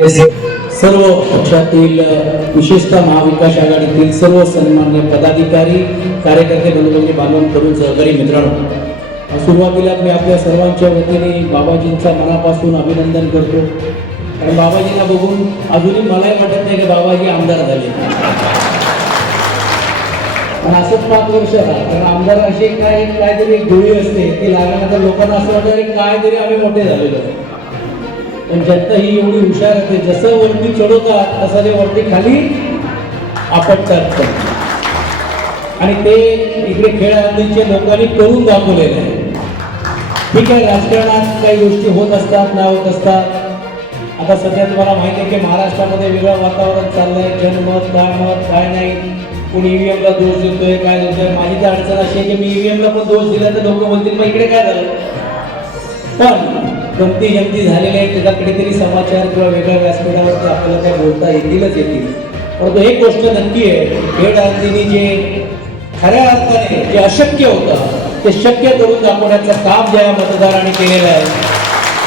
सर्व पक्षातील विशेषतः महाविकास आघाडीतील सर्व सन्मान्य पदाधिकारी कार्यकर्ते बंधूंनी बांधून करून सहकारी मित्रांनो सुरुवातीला मी आपल्या सर्वांच्या वतीने बाबाजींचा मनापासून अभिनंदन करतो. कारण बाबाजींना बघून अजूनही मलाही वाटत नाही की बाबाजी आमदार झाले. पण असंच पाच वर्ष झालं. कारण आमदार अशी काय काहीतरी एक गोळी असते ती लागल्यानंतर लोकांना असं वाटतं अरे काय तरी आम्ही मोठे झालेलो पण जनता ही एवढी हुशार असते जसं वरती चढवतात तसं ते वरती खाली आपटतात आणि ते इकडे खेळाडूंच्या लोकांनी करून दाखवलेलं आहे. ठीक आहे राजकारणात काही गोष्टी होत असतात ना होत असतात. आता सध्या तुम्हाला माहिती आहे की महाराष्ट्रामध्ये वेगळं वातावरण चाललंय. जनमत काय मत काय नाही. कोणी EVM ला दोष देतोय काय देतोय? माझी तर अडचण अशी आहे की मी EVM ला पण दोष दिला तर लोक बोलतील मग इकडे काय झालं? पण गमती जमती झालेले आहेत त्याच्याकडे तरी समाचार किंवा वेगळ्या व्यासपीठावरती आपल्याला त्या बोलता येतीलच येतील. परंतु एक गोष्ट नक्की आहे भेट आरतीने जे खऱ्या अर्थाने जे अशक्य होतं ते शक्य करून दाखवण्याचं काम ज्या मतदारांनी केलेलं आहे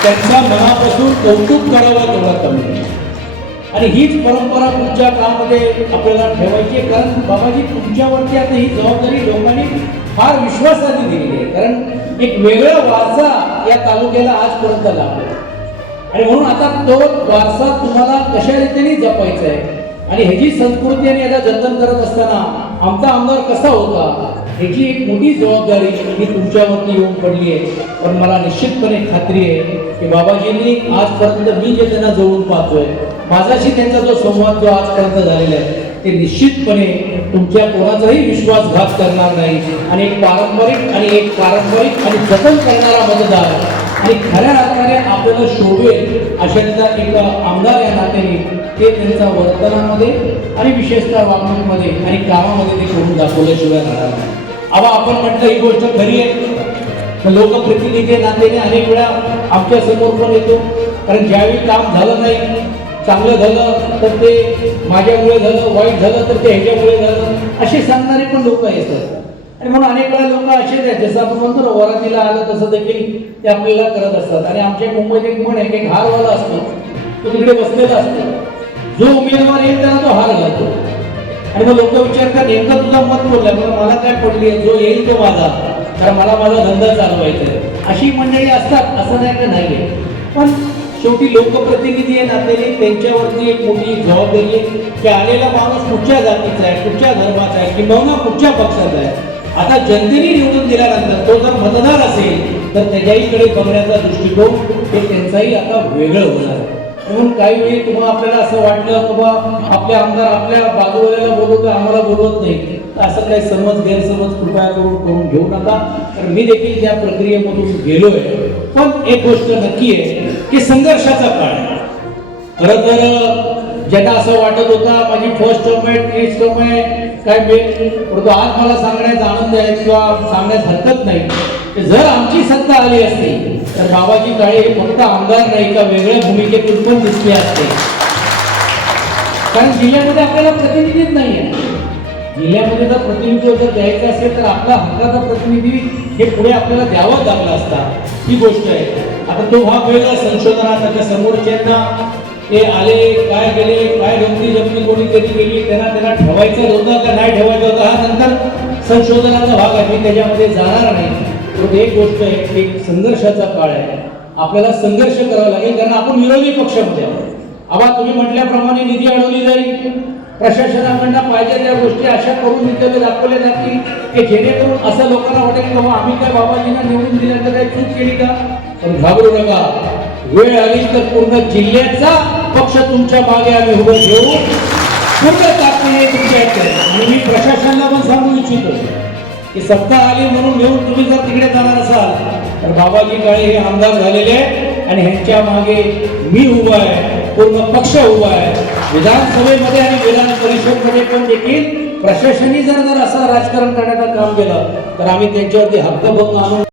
त्यांच्या मनापासून कौतुक करावं तेवढं कमी आणि हीच परंपरा पुढच्या काळामध्ये आपल्याला ठेवायची आहे कारण बाबाजी तुमच्यावरती आता ही जबाबदारी लोकांनी फार विश्वासाने दिलेली आहे. कारण एक वेगळा वारसा या तालुक्याला आजपर्यंत लाभला आणि म्हणून आता तो वारसा तुम्हाला कशा रीतीने जपायचा आहे? आणि ह्याची संस्कृती आणि याला जतन करत असताना आमचा आमदार कसा होता? ह्याची एक मोठी जबाबदारी ही तुमच्यावरती येऊन पडली आहे. पण मला निश्चितपणे खात्री आहे की बाबाजींनी आजपर्यंत मी जे त्यांना जवळून पाहतोय माझाशी त्यांचा जो संवाद जो आजपर्यंत झालेला आहे ते निश्चितपणे तुमच्या कोणाचाही विश्वासघात करणार नाही. आणि एक पारंपरिक आणि एक पारंपरिक आणि जतन करणारा मतदार आणि खऱ्या अर्थाने आपल्याला शोभेल त्याचा एक आमदार या नात्याने ते त्यांच्या वर्तनामध्ये आणि विशेषतः वागणूकमध्ये आणि कामामध्ये ते करून दाखवल्याशिवाय राहणार नाही. आबा आपण म्हटलं ही गोष्ट खरी आहे. लोकप्रतिनिधी नात्याने अनेक वेळा आमच्यासमोर पण येतो. कारण ज्यावेळी काम झालं नाही चांगलं झालं तर ते माझ्यामुळे झालं वाईट झालं तर ते ह्याच्यामुळे झालं असे सांगणारे पण लोक येतात. आणि म्हणून अनेक वेळा लोक असेच आहेत जसं आपण म्हणतो ना वरातीला आलं तसं देखील ते आपल्याला करत असतात. आणि आमच्या मुंबईत एक म्हण आहे की हारवाला असतो. तो तिकडे बसलेला असतो. जो उमेदवार येईल त्याला तो हार घालतो. आणि मग लोक विचारतात नेमकं तुझा मत बोललाय मग मला काय पडली आहे? जो येईल तो माझा. कारण मला माझा धंदा चालवायचा आहे. अशी मंडळी असतात असं नाही का नाही पण शेवटी लोकप्रतिनिधी आहे नात्याने त्यांच्यावरती एक मोठी जबाबदारी आहे की आलेला माणूस कुठच्या जातीचा आहे कुठच्या धर्माचा आहे किंवा कुठच्या पक्षाचा आहे. आता जनतेने निवडून दिल्यानंतर तो जर मतदार असेल तर त्याच्याहीकडे बघण्याचा दृष्टिकोन हे त्यांचाही आता वेगळं होणार म्हणून काही वेळी तुम्हाला आपल्याला असं वाटलं की आपले आमदार आपल्या बाजूवाल्याला बोलवतो आम्हाला बोलवत नाही तर असं काही समज गैरसमज कृपया करून करून घेऊ नका. तर मी देखील त्या प्रक्रियेमधून गेलोय. पण एक गोष्ट नक्की आहे की संघर्षाचा काळ आहे. खरं तर ज्यांना असं वाटत होता माझी फर्स्ट टर्म आहे टेस्ट टर्म आहे काय मिळेल परंतु आज मला सांगण्याचा आनंद आहे किंवा सांगण्यास हरकत नाही. जर आमची सत्ता आली असती तर बाबाजी काळे हे फक्त आमदार नाही का वेगळ्या भूमिकेतून पण दिसले असते. कारण जिल्ह्यामध्ये आपल्याला प्रतिनिधीच नाही आहे जिल्ह्यामध्ये जर प्रतिनिधित्व जर द्यायचं असेल तर आपला हक्काचा प्रतिनिधी हे पुढे आपल्याला द्यावाच लागला असता ही गोष्ट आहे. आता तो भाग वेळ संशोधनाचा त्या समोरच्यांना ते आले काय गेले काय गमती जमती कोणी कधी गेली त्यांना त्यांना ठेवायचं होतं का नाही ठेवायचं होतं हा नंतर संशोधनाचा भाग आहे मी त्याच्यामध्ये जाणार नाही. पण एक गोष्ट आहे एक संघर्षाचा काळ आहे. आपल्याला संघर्ष करावा लागेल कारण आपण विरोधी पक्षामध्ये आहोत. आबा तुम्ही म्हटल्याप्रमाणे निधी अडवली जाईल. प्रशासनाकडनं पाहिजे त्या गोष्टी अशा करून इथे दाखवल्या जातील की जेणेकरून असं लोकांना वाटेल की बाबा आम्ही काय बाबाजींना निवडून दिल्यानंतर काही चूक केली का? पण घाबरू नका. वेळ आली तर पूर्ण जिल्ह्याचा पक्ष तुमच्या मागे आम्ही उभं घेऊ पूर्ण ताकदीने तुमच्या आणि मी प्रशासनाला पण सांगू इच्छितो की सत्ता आली म्हणून घेऊन तुम्ही जर तिकडे जाणार असाल तर बाबाजी काळे हे आमदार झालेले आहेत आणि ह्यांच्या मागे मी उभा आहे पूर्ण पक्ष उभा आहे. विधानसभेमध्ये आणि विधान परिषदमध्ये पण देखील प्रशासनी जर जर असं राजकारण करण्याचं काम केलं तर आम्ही त्यांच्यावरती हक्कभंग आणून